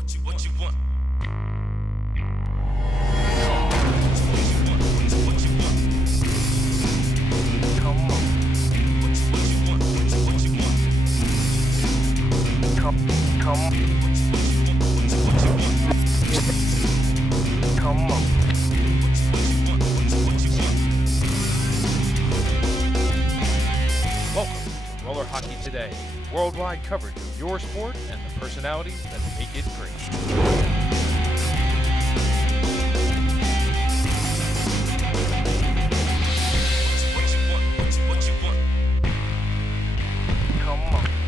What you want? Welcome to Roller Hockey Today, worldwide coverage of your sport and the personalities that make it great.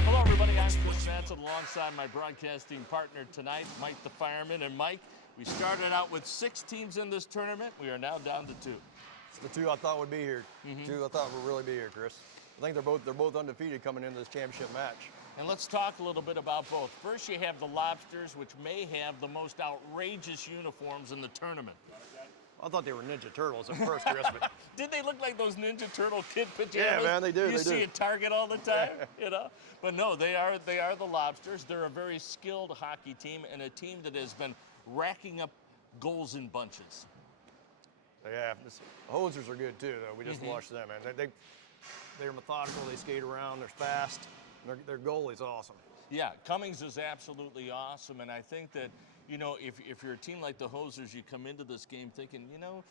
Hello, everybody. I'm Chris Matson alongside my broadcasting partner tonight, Mike the Fireman. And Mike, we started out with 6 teams in this tournament. We are now down to 2. It's the 2 I thought would be here. 2 I thought would really be here, Chris. I think they're both undefeated coming into this championship match. And let's talk a little bit about both. First, you have the Lobsters, which may have the most outrageous uniforms in the tournament. I thought they were Ninja Turtles at first, Chris, but Did they look like those Ninja Turtle kid pajamas? Yeah, man, they do, You they see do. at Target all the time, you know? But no, they are the Lobsters. They're a very skilled hockey team and a team that has been racking up goals in bunches. yeah, the Hosers are good too, though. We just watched them, man. They're methodical, they skate around, they're fast, their goalie's awesome. Yeah, Cummings is absolutely awesome, and I think that, you know, if you're a team like the Hosers, you come into this game thinking, you know,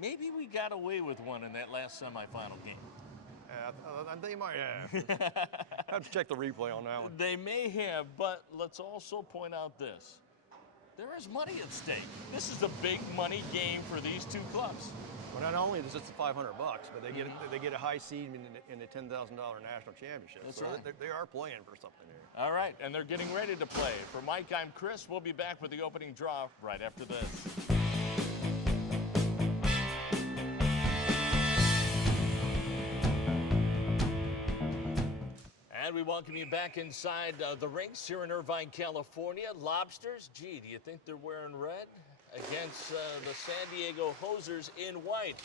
maybe we got away with one in that last semifinal game. They might have. Have to check the replay on that one. They may have, but let's also point out this. There is money at stake. This is a big money game for these two clubs. Well, not only is it $500, but they get a high seed in the $10,000 national championship. That's so right. They are playing for something here. All right, and they're getting ready to play. For Mike, I'm Chris. We'll be back with the opening draw right after this. And we welcome you back inside the rinks here in Irvine, California. Lobsters, gee, do you think they're wearing red? Against the San Diego Hosers in white.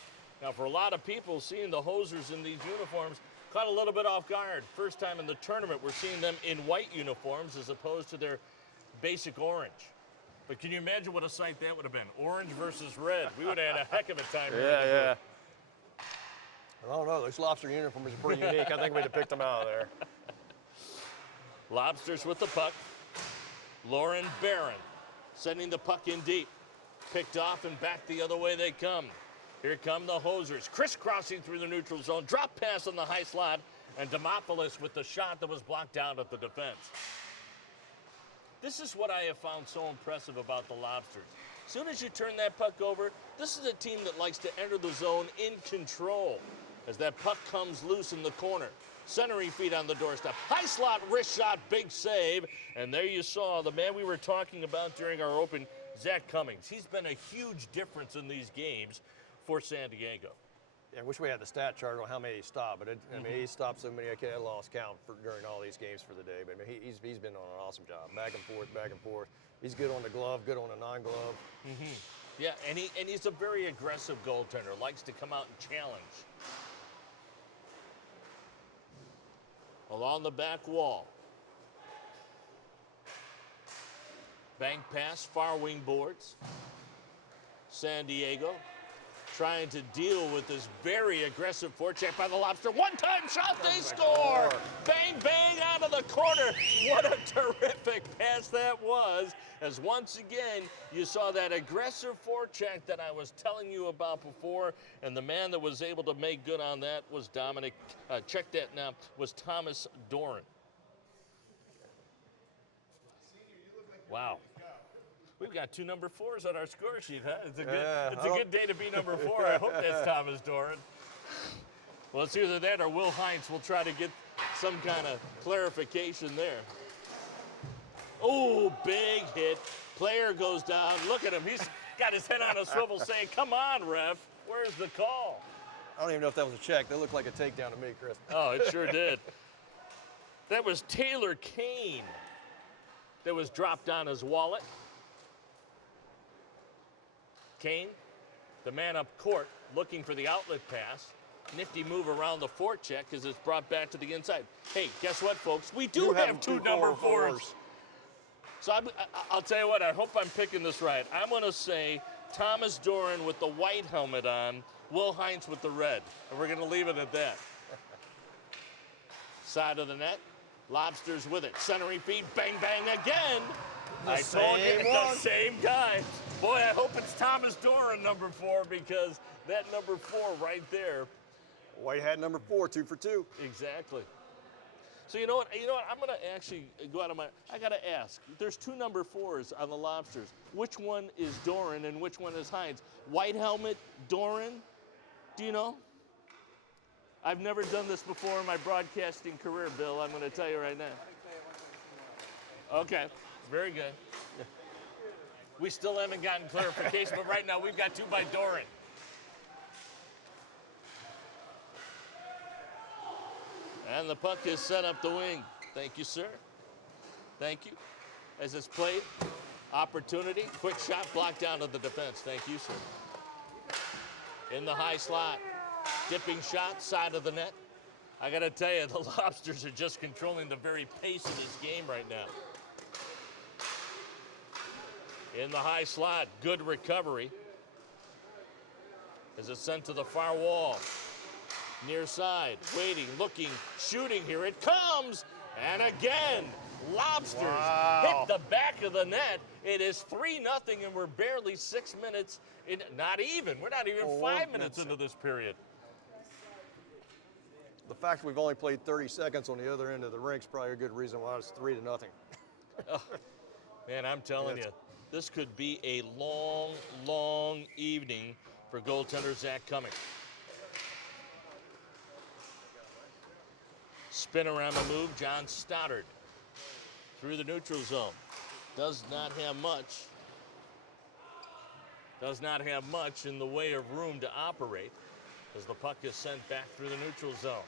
Now, for a lot of people, seeing the Hosers in these uniforms caught a little bit off guard. First time in the tournament, we're seeing them in white uniforms as opposed to their basic orange. But can you imagine what a sight that would have been? Orange versus red. We would have had a heck of a time. Yeah. I don't know, those Lobster uniforms are pretty unique. I think we'd have picked them out of there. Lobsters with the puck. Lauren Barron sending the puck in deep. Picked off and back the other way they come. Here come the Hosers, crisscrossing through the neutral zone. Drop pass on the high slot, and Demopoulos with the shot that was blocked out at the defense. This is what I have found so impressive about the Lobsters. As soon as you turn that puck over, this is a team that likes to enter the zone in control. As that puck comes loose in the corner. Centering feet on the doorstep. High slot, wrist shot, big save. And there you saw the man we were talking about during our open, Zach Cummings. He's been a huge difference in these games for San Diego. Yeah, I wish we had the stat chart on how many he stopped, but I mean, he stopped so many I lost count during all these games for the day. But I mean, he's been on an awesome job, back and forth. He's good on the glove, good on the non-glove. Yeah, and he's a very aggressive goaltender. Likes to come out and challenge. Along the back wall. Bank pass, far wing boards. San Diego trying to deal with this very aggressive forecheck by the Lobster. One-time shot, they score! Bang, bang, out of the corner. What a terrific pass that was. As once again, you saw that aggressive forecheck that I was telling you about before, and the man that was able to make good on that was was Thomas Doran. Wow. We've got 2 number 4s on our score sheet, huh? It's a good day to be number 4. I hope that's Thomas Doran. Well, it's either that or Will Heinz will try to get some kind of clarification there. Oh, big hit. Player goes down. Look at him. He's got his head on a swivel saying, come on, ref. Where's the call? I don't even know if that was a check. That looked like a takedown to me, Chris. Oh, it sure did. That was Taylor Kane that was dropped on his wallet. Kane, the man up court, looking for the outlet pass. Nifty move around the forecheck as it's brought back to the inside. Hey, guess what, folks? We do have 2 number 4s. So I'll tell you what, I hope I'm picking this right. I'm going to say Thomas Doran with the white helmet on, Will Hines with the red. And we're going to leave it at that. Side of the net, Lobsters with it. Centering feed, bang, bang again. I told you, it's the same guy. Boy, I hope it's Thomas Doran, number 4, because that number 4 right there. White hat number 4, 2 for 2. Exactly. So you know what? I'm going to actually go out of my. I got to ask. There's 2 number 4s on the Lobsters. Which one is Doran and which one is Hines? White helmet, Doran. Do you know? I've never done this before in my broadcasting career, Bill. I'm going to tell you right now. Okay, very good. We still haven't gotten clarification, but right now we've got 2 by Doran. And the puck is set up the wing. Thank you, sir. Thank you. As it's played, opportunity, quick shot, blocked down to the defense. Thank you, sir. In the high slot, dipping shot, side of the net. I got to tell you, the Lobsters are just controlling the very pace of this game right now. In the high slot, good recovery. As it's sent to the far wall. Near side, waiting, looking, shooting. Here it comes. And again, Lobsters hit the back of the net. It is 3-0, and we're barely 6 minutes in. Not even. We're not even 5 minutes into this period. The fact we've only played 30 seconds on the other end of the rink's probably a good reason why it's 3-0. Oh, man, I'm telling you, this could be a long, long evening for goaltender Zach Cummings. Spin around the move, John Stoddard through the neutral zone. Does not have much in the way of room to operate as the puck is sent back through the neutral zone.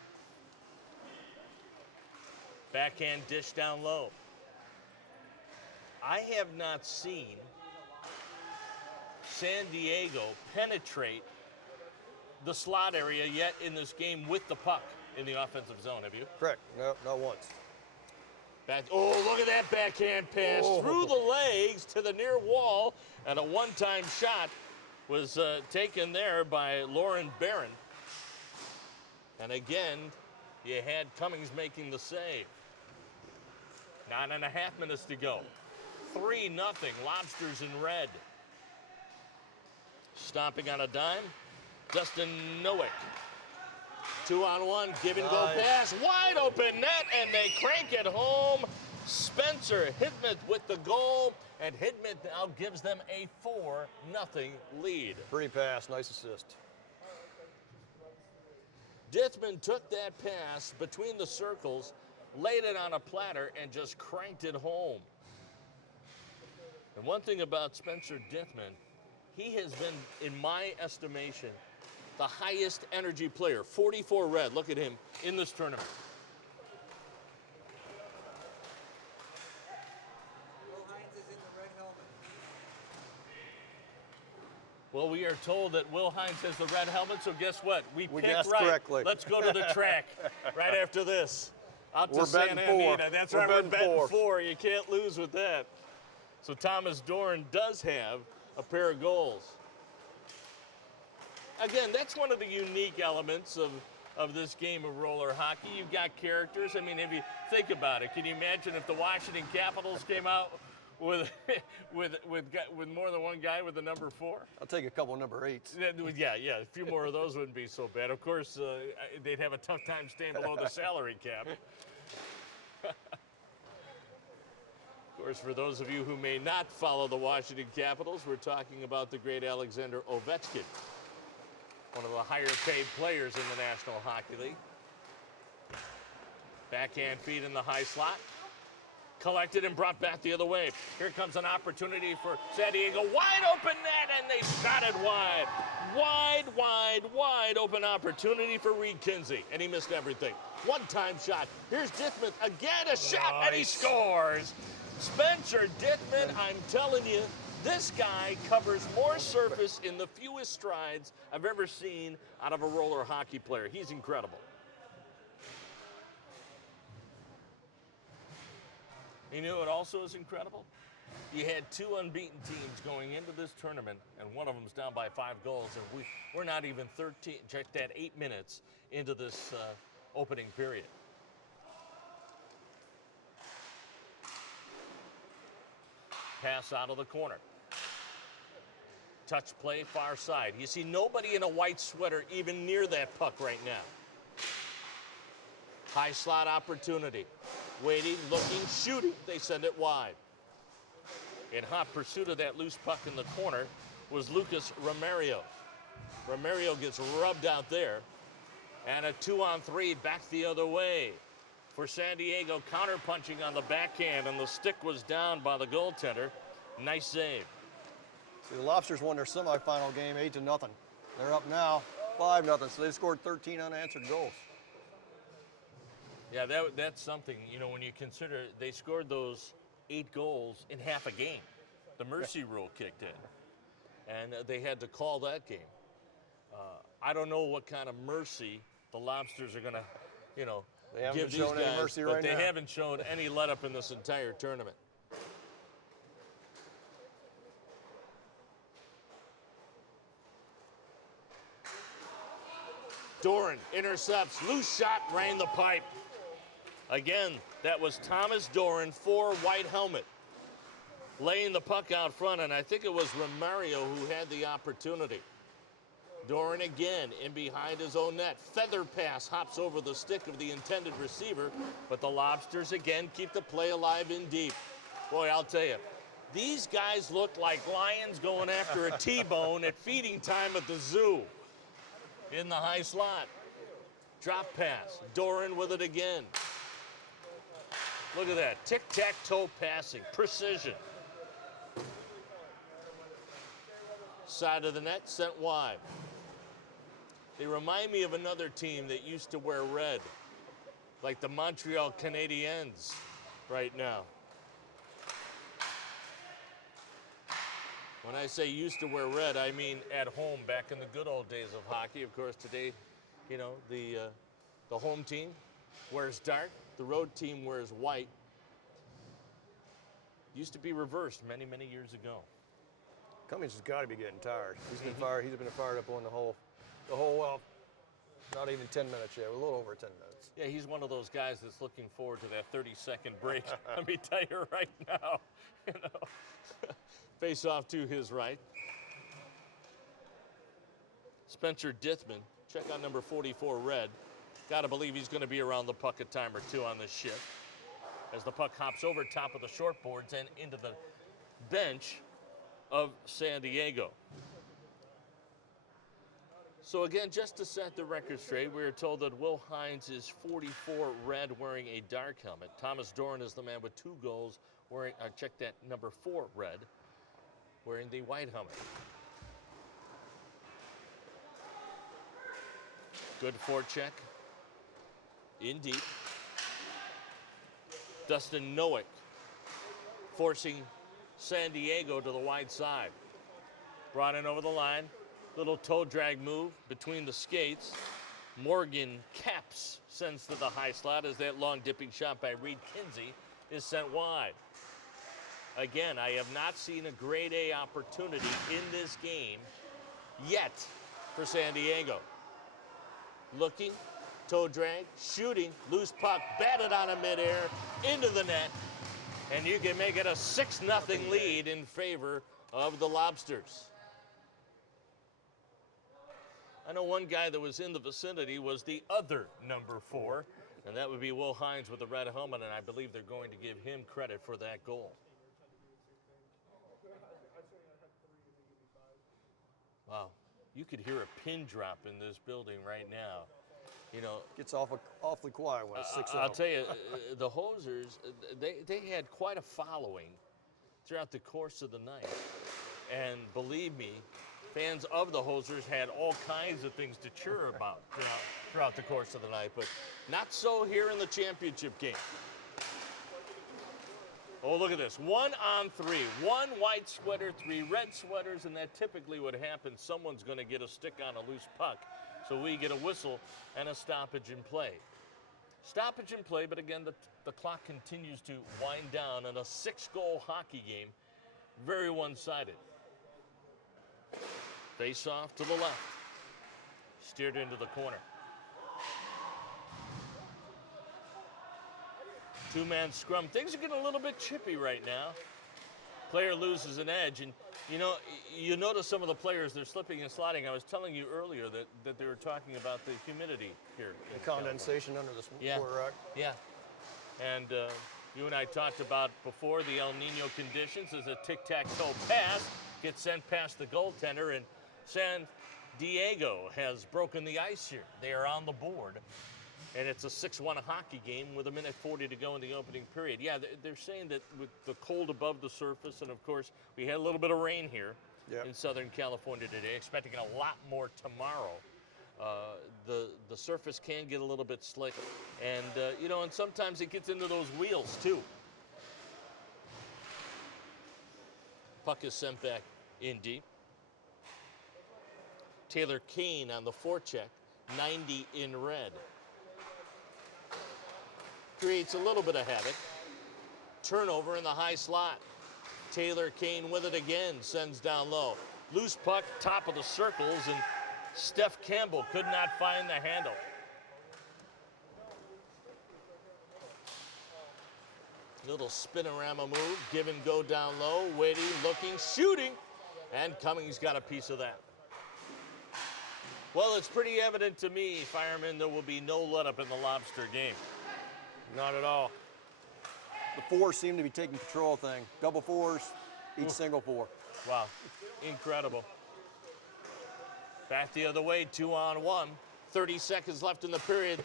Backhand dish down low. I have not seen San Diego penetrate the slot area yet in this game with the puck in the offensive zone, have you? Correct. No, not once. Look at that backhand pass through the legs to the near wall, and a one-time shot was taken there by Lauren Barron. And again, you had Cummings making the save. 9.5 minutes to go. 3-0, Lobsters in red. Stomping on a dime, Dustin Nowick. 2-on-1, give and go pass, wide open net, and they crank it home. Spencer Hidmeth with the goal, and Hidmeth now gives them a 4-0 lead. Free pass, nice assist. Dithman took that pass between the circles, laid it on a platter, and just cranked it home. And one thing about Spencer Dithman, he has been, in my estimation, the highest energy player, 44 red, look at him, in this tournament. Will Hines is in the red helmet. Well, we are told that Will Hines has the red helmet, so guess what? We picked guessed right. correctly. Let's go to the track right after this. Out to We're Santa betting 4. Anita. That's We're right, we're betting betting 4. 4. You can't lose with that. So Thomas Doran does have a pair of goals. Again, that's one of the unique elements of this game of roller hockey. You've got characters. I mean, if you think about it, can you imagine if the Washington Capitals came out with more than one guy with the number 4? I'll take a couple number 8s. Yeah, a few more of those wouldn't be so bad. Of course, they'd have a tough time staying below the salary cap. Of course, for those of you who may not follow the Washington Capitals, we're talking about the great Alexander Ovechkin, one of the higher paid players in the National Hockey League. Backhand feed in the high slot. Collected and brought back the other way. Here comes an opportunity for San Diego. Wide open net, and they shot it wide. Wide open opportunity for Reed Kinsey, and he missed everything. One-time shot. Here's Dithman again, a shot, and he scores. Spencer Dithman, I'm telling you, this guy covers more surface in the fewest strides I've ever seen out of a roller hockey player. He's incredible. You know what also is incredible? You had 2 unbeaten teams going into this tournament, and one of them's down by 5 goals, and we're not even 8 minutes into this opening period. Pass out of the corner. Touch play far side. You see nobody in a white sweater even near that puck right now. High slot opportunity. Waiting, looking, shooting. They send it wide. In hot pursuit of that loose puck in the corner was Lucas Romario. Romario gets rubbed out there. And a 2-on-3 back the other way for San Diego, counter-punching on the backhand, and the stick was down by the goaltender. Nice save. See, the Lobsters won their semifinal game 8-0. They're up now 5-0, so they scored 13 unanswered goals. Yeah, that's something, you know, when you consider they scored those 8 goals in half a game. The mercy rule kicked in, and they had to call that game. I don't know what kind of mercy the Lobsters are going to, you know, give these guys, but they haven't shown any let up in this entire tournament. Doran intercepts, loose shot, ran the pipe. Again, that was Thomas Doran, 4 white helmet, laying the puck out front, and I think it was Romario who had the opportunity. Doran again in behind his own net. Feather pass hops over the stick of the intended receiver, but the Lobsters again keep the play alive in deep. Boy, I'll tell you, these guys look like lions going after a T-bone at feeding time at the zoo. In the high slot. Drop pass. Doran with it again. Look at that. Tic-tac-toe passing. Precision. Side of the net, sent wide. They remind me of another team that used to wear red, like the Montreal Canadiens right now. When I say used to wear red, I mean at home back in the good old days of hockey. Of course, today, you know, the home team wears dark, the road team wears white. Used to be reversed many, many years ago. Cummings has got to be getting tired. He's been fired. He's been fired up on the whole. Well, not even 10 minutes yet. We're a little over 10 minutes. Yeah, he's one of ththose guys that's looking forward to that 30-second break. Let me tell you right now, you know. Face off to his right. Spencer Dithman, check out number 44, red. Got to believe he's going to be around the puck a time or two on this shift. As the puck hops over top of the short boards and into the bench of San Diego. So again, just to set the record straight, we are told that Will Hines is 44 red wearing a dark helmet. Thomas Doran is the man with 2 goals wearing, check that, number 4 red, wearing the white helmet. Good forecheck. In deep. Dustin Nowick forcing San Diego to the wide side. Brought in over the line. Little toe drag move between the skates. Morgan Caps sends to the high slot as that long dipping shot by Reed Kinsey is sent wide. Again, I have not seen a grade A opportunity in this game yet for San Diego. Looking, toe drag, shooting, loose puck, batted on a midair, into the net, and you can make it a 6-0 lead in favor of the Lobsters. I know one guy that was in the vicinity was the other number 4, and that would be Will Hines with the red helmet, and I believe they're going to give him credit for that goal. Wow, you could hear a pin drop in this building right now. You know, Gets awfully quiet when it's 6-0. I'll tell you, the Hosers, they had quite a following throughout the course of the night. And believe me, fans of the Hosers had all kinds of things to cheer about throughout the course of the night, but not so here in the championship game. Oh, look at this. 1-on-3. 1 white sweater, 3 red sweaters, and that typically would happen. Someone's going to get a stick on a loose puck. So we get a whistle and a stoppage in play. Stoppage in play, but again, the clock continues to wind down in a 6-goal hockey game. Very one-sided. Face off to the left. Steered into the corner. Two-man scrum. Things are getting a little bit chippy right now. Player loses an edge, and you notice some of the players, they're slipping and sliding. I was telling you earlier that they were talking about the humidity here. The condensation under the rack. Yeah. And you and I talked about before the El Nino conditions as a tic-tac-toe pass gets sent past the goaltender, and San Diego has broken the ice here. They are on the board, and it's a 6-1 hockey game with 1:40 to go in the opening period. Yeah, they're saying that with the cold above the surface, and of course, we had a little bit of rain here in Southern California today, expecting a lot more tomorrow. The surface can get a little bit slick, and and sometimes it gets into those wheels too. Puck is sent back in deep. Taylor Kane on the forecheck, 90 in red. Creates a little bit of havoc. Turnover in the high slot. Taylor Kane with it again, sends down low. Loose puck, top of the circles, and Steph Campbell could not find the handle. Little spinorama move, give and go down low, waiting, looking, shooting, and Cummings got a piece of that. Well, it's pretty evident to me, Fireman, there will be no let-up in the Lobster game. Not at all. The fours seem to be taking control of things. Double fours, each single four. Wow, incredible. Back the other way, 2-on-1. 30 seconds left in the period.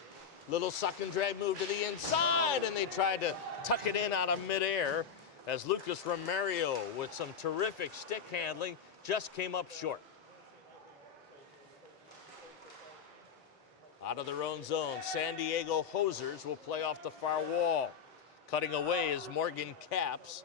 Little suck and drag move to the inside, and they tried to tuck it in out of midair as Lucas Romario, with some terrific stick handling, just came up short. Out of their own zone, San Diego Hosers will play off the far wall. Cutting away is Morgan Caps.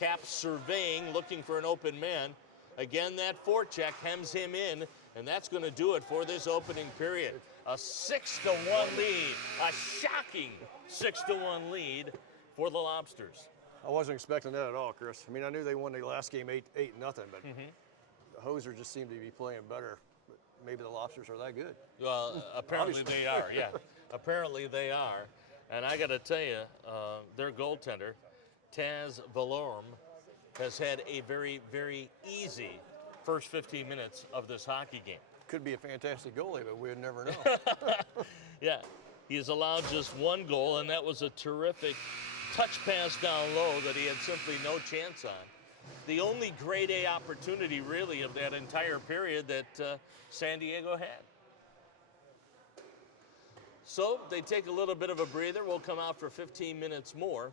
Caps surveying, looking for an open man. Again, that forecheck hems him in, and that's going to do it for this opening period. A 6-1 lead, a shocking 6-1 lead for the Lobsters. I wasn't expecting that at all, Chris. I mean, I knew they won the last game 8-0, but the Hosers just seem to be playing better. But maybe the Lobsters are that good. Well, apparently they are, yeah. Apparently they are. And I got to tell you, their goaltender, Taz Valorm, has had a very, very easy first 15 minutes of this hockey game. Could be a fantastic goalie, but we'd never know. Yeah, he has allowed just one goal, and that was a terrific touch pass down low that he had simply no chance on. The only grade A opportunity, really, of that entire period that San Diego had. So they take a little bit of a breather. We'll come out for 15 minutes more.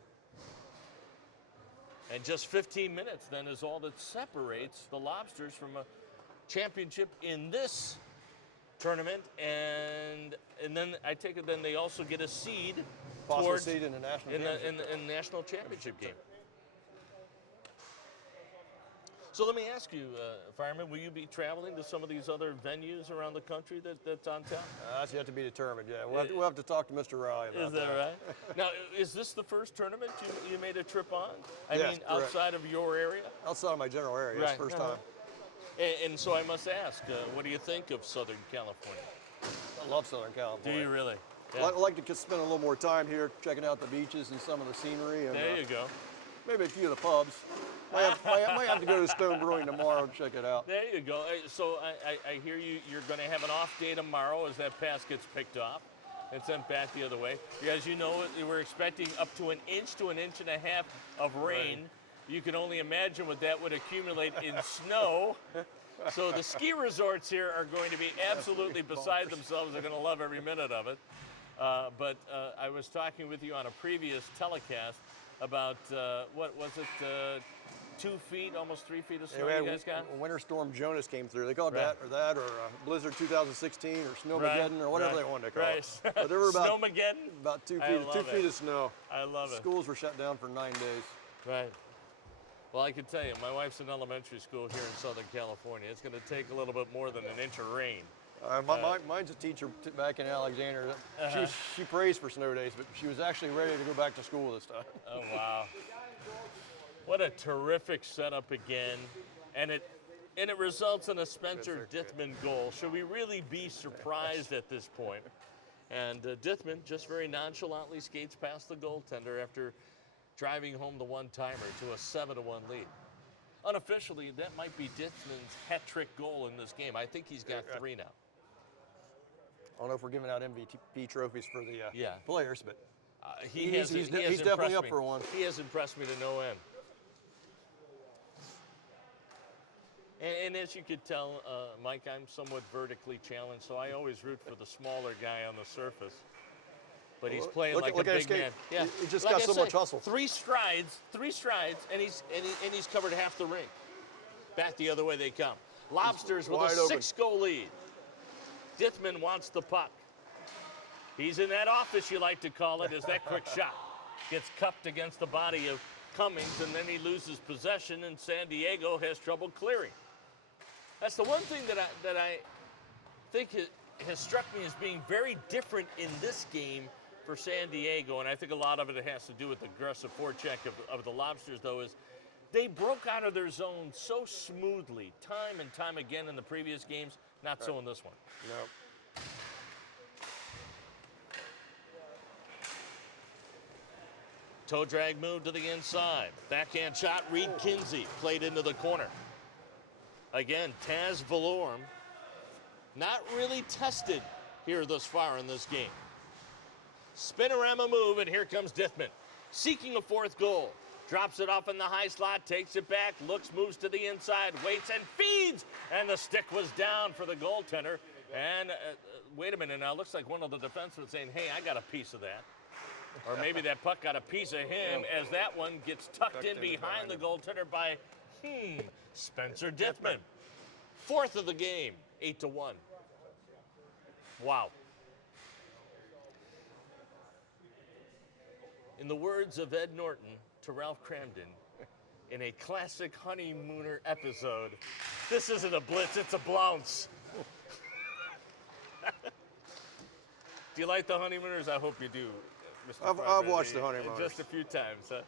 And just 15 minutes then is all that separates the Lobsters from a championship in this tournament. And then I take it then they also get a seed Possible seed in the national in the national championship game. So let me ask you, Fireman, will you be traveling to some of these other venues around the country that's on tap? That's yet to be determined, yeah. We'll have to talk to Mr. Riley about that. Is that right? Now, is this the first tournament you made a trip on? I Yes, mean, correct. outside of your area? Outside of my general area, Right. it's first time. And so I must ask, what do you think of Southern California? I love Southern California. Do you really? I'd like to spend a little more time here checking out the beaches and some of the scenery. And, There you go. Maybe a few of the pubs. Might have to go to Stone Brewing tomorrow and check it out. There you go. So I hear you're going to have an off day tomorrow as that pass gets picked off and sent back the other way. As you know, we're expecting up to an inch to an inch and a half of rain. You can only imagine what that would accumulate in snow. So the ski resorts here are going to be absolutely beside themselves. They're going to love every minute of it. But I was talking with you on a previous telecast about, what was it, 2 feet, almost 3 feet of snow you guys got? Winter Storm Jonas came through. They called that or Blizzard 2016 or Snowmageddon or whatever they wanted to call it. But there were about Snowmageddon? about 2 feet of snow. I love it. Schools were shut down for 9 days. Right. Well, I can tell you, my wife's in elementary school here in Southern California. It's going to take a little bit more than an inch of rain Mine's a teacher back in Alexander. She prays for snow days, but she was actually ready to go back to school this time. Oh, wow. What a terrific setup again. And it results in a Spencer Dithman goal. Should we really be surprised at this point? And Dithman just very nonchalantly skates past the goaltender after driving home the one-timer to a 7-1 lead. Unofficially, that might be Dithman's hat trick goal in this game. I think he's got 3 now. I don't know if we're giving out MVP trophies for the players, but he's definitely up for one. He has impressed me to no end. And as you could tell, Mike, I'm somewhat vertically challenged, so I always root for the smaller guy on the surface. But he's playing like a big man. Yeah, he just got so much hustle. 3 strides, and he's covered half the rink. Back the other way they come. Lobsters with a 6-goal lead. Dithman wants the puck. He's in that office, you like to call it, as that quick shot gets cupped against the body of Cummings, and then he loses possession, and San Diego has trouble clearing. That's the one thing that I think has struck me as being very different in this game for San Diego, and I think a lot of it has to do with the aggressive forecheck of the Lobsters, though, is they broke out of their zone so smoothly time and time again in the previous games, not so in this one. No. Toe drag move to the inside. Backhand shot, Reed Kinsey played into the corner. Again, Taz Valorm, not really tested here thus far in this game. Spinorama move, and here comes Dithman, seeking a 4th goal. Drops it off in the high slot, takes it back, looks, moves to the inside, waits, and feeds! And the stick was down for the goaltender. And wait a minute now, looks like one of the defensemen saying, hey, I got a piece of that. Or maybe that puck got a piece of him as that one gets tucked in behind the goaltender by, Spencer Dithman. 4th of the game, 8-1. Wow. In the words of Ed Norton to Ralph Cramden, in a classic Honeymooner episode, this isn't a blitz, it's a blounce. Do you like the Honeymooners? I hope you do, Mr. I've watched the Honeymooners. Just a few times, huh?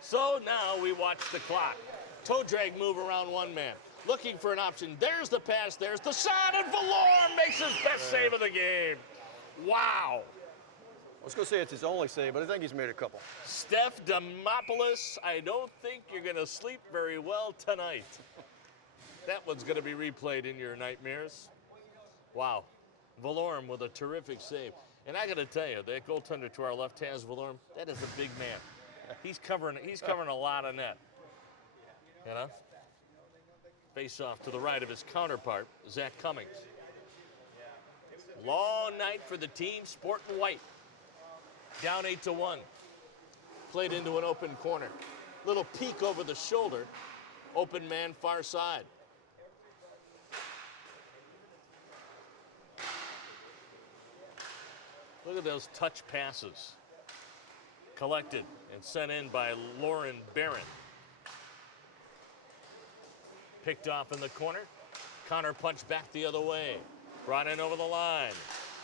So now we watch the clock. Toe drag move around one man. Looking for an option. There's the pass. There's the shot. And Valorm makes his best save of the game. Wow. I was going to say it's his only save, but I think he's made a couple. Steph Demopoulos, I don't think you're going to sleep very well tonight. That one's going to be replayed in your nightmares. Wow. Valorm with a terrific save. And I got to tell you, that goaltender to our left, Taz Valorm, that is a big man. He's covering a lot of net. You know? Face off to the right of his counterpart, Zach Cummings. Long night for the team, sporting white. Down 8-1. Played into an open corner. Little peek over the shoulder. Open man far side. Look at those touch passes. Collected and sent in by Lauren Barron. Picked off in the corner. Counter punch back the other way. Brought in over the line.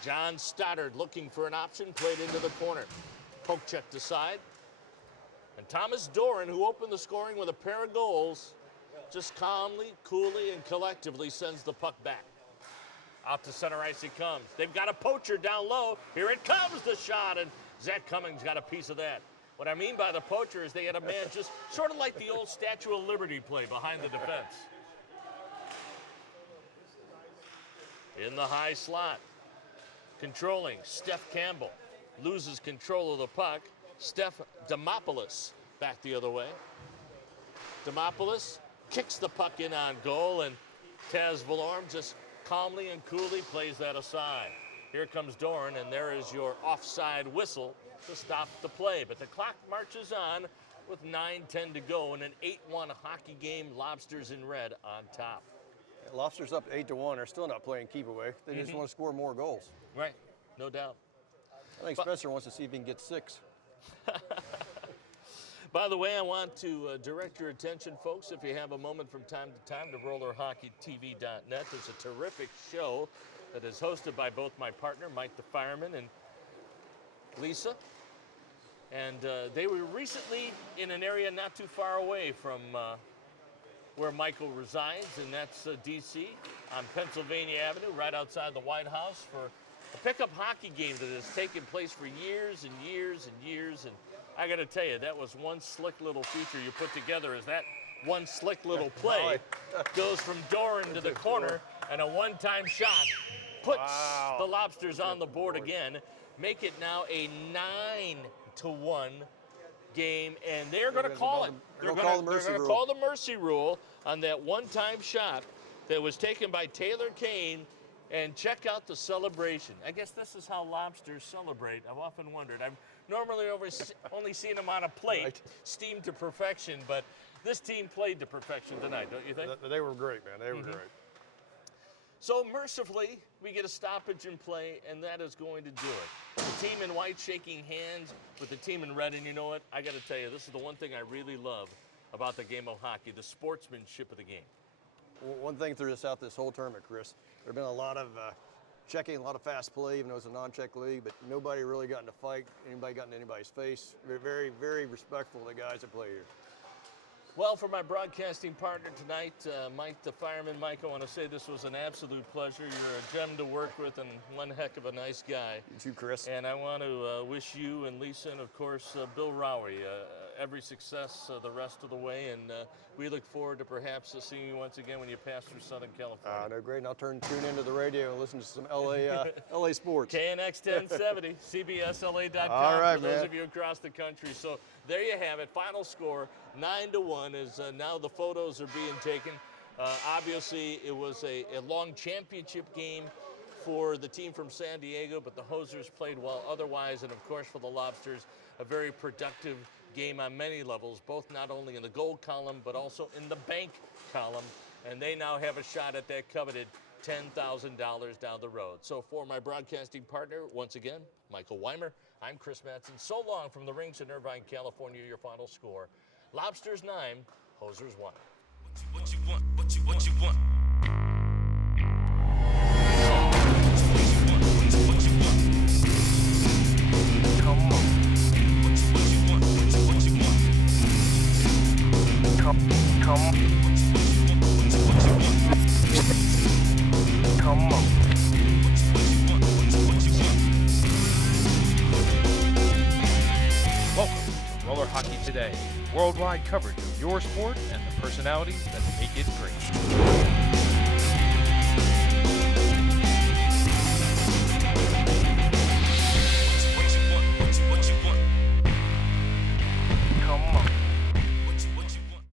John Stoddard looking for an option. Played into the corner. Poke checked aside. And Thomas Doran, who opened the scoring with a pair of goals, just calmly, coolly, and collectively sends the puck back. Out to center ice he comes. They've got a poacher down low. Here it comes, the shot, and Zach Cummings got a piece of that. What I mean by the poacher is they had a man just sort of like the old Statue of Liberty play behind the defense. In the high slot. Controlling, Steph Campbell. Loses control of the puck. Steph Demopoulos back the other way. Demopoulos kicks the puck in on goal, and Taz Valorm just calmly and coolly plays that aside. Here comes Doran, and there is your offside whistle to stop the play. But the clock marches on with 9:10 to go in an 8-1 hockey game. Lobsters in red on top. Lobsters up 8-1. They're still not playing keep away. They just want to score more goals. Right, no doubt. I think Spencer wants to see if he can get 6. By the way, I want to direct your attention, folks, if you have a moment from time to time, to RollerHockeyTV.net. There's a terrific show that is hosted by both my partner, Mike the Fireman, and Lisa. And they were recently in an area not too far away from where Michael resides, and that's D.C. on Pennsylvania Avenue, right outside the White House, for a pickup hockey game that has taken place for years and years and years. And I got to tell you, that was one slick little feature you put together. Is that one slick little play goes from door into the corner, and a one-time shot puts the Lobsters on the board again, make it now a 9-1 game, and they're going to call it. They're going to call the mercy rule on that one-time shot that was taken by Taylor Kane. And check out the celebration. I guess this is how Lobsters celebrate. I've often wondered. I've normally only seen them on a plate, steamed to perfection, but this team played to perfection tonight, don't you think? They were great, man. They were great. So mercifully, we get a stoppage in play, and that is going to do it. The team in white shaking hands with the team in red, and you know what? I got to tell you, this is the one thing I really love about the game of hockey, the sportsmanship of the game. One thing throughout this whole tournament, Chris, there have been a lot of checking, a lot of fast play, even though it's a non-check league, but nobody really got in a fight. Anybody got in anybody's face. Very, very respectful of the guys that play here. Well, for my broadcasting partner tonight, Mike the Fireman, Mike, I want to say this was an absolute pleasure. You're a gem to work with and one heck of a nice guy. You too, Chris. And I want to wish you and Lisa and, of course, Bill Rowery every success the rest of the way. And we look forward to perhaps seeing you once again when you pass through Southern California. No, great. And I'll tune into the radio and listen to some LA sports. KNX 1070, CBSLA.com All right, for those man. of you across the country. So there you have it. Final score, 9-1, as now the photos are being taken. Obviously, it was a long championship game for the team from San Diego, but the Hosers played well otherwise. And, of course, for the Lobsters, a very productive game on many levels, both not only in the gold column, but also in the bank column. And they now have a shot at that coveted $10,000 down the road. So for my broadcasting partner, once again, Michael Weimer, I'm Chris Mattson. So long from the rings in Irvine, California. Your final score, Lobsters 9, Hosers 1. What you want, what you want, you want. Welcome to Roller Hockey Today, worldwide coverage of your sport and the personalities that make it great.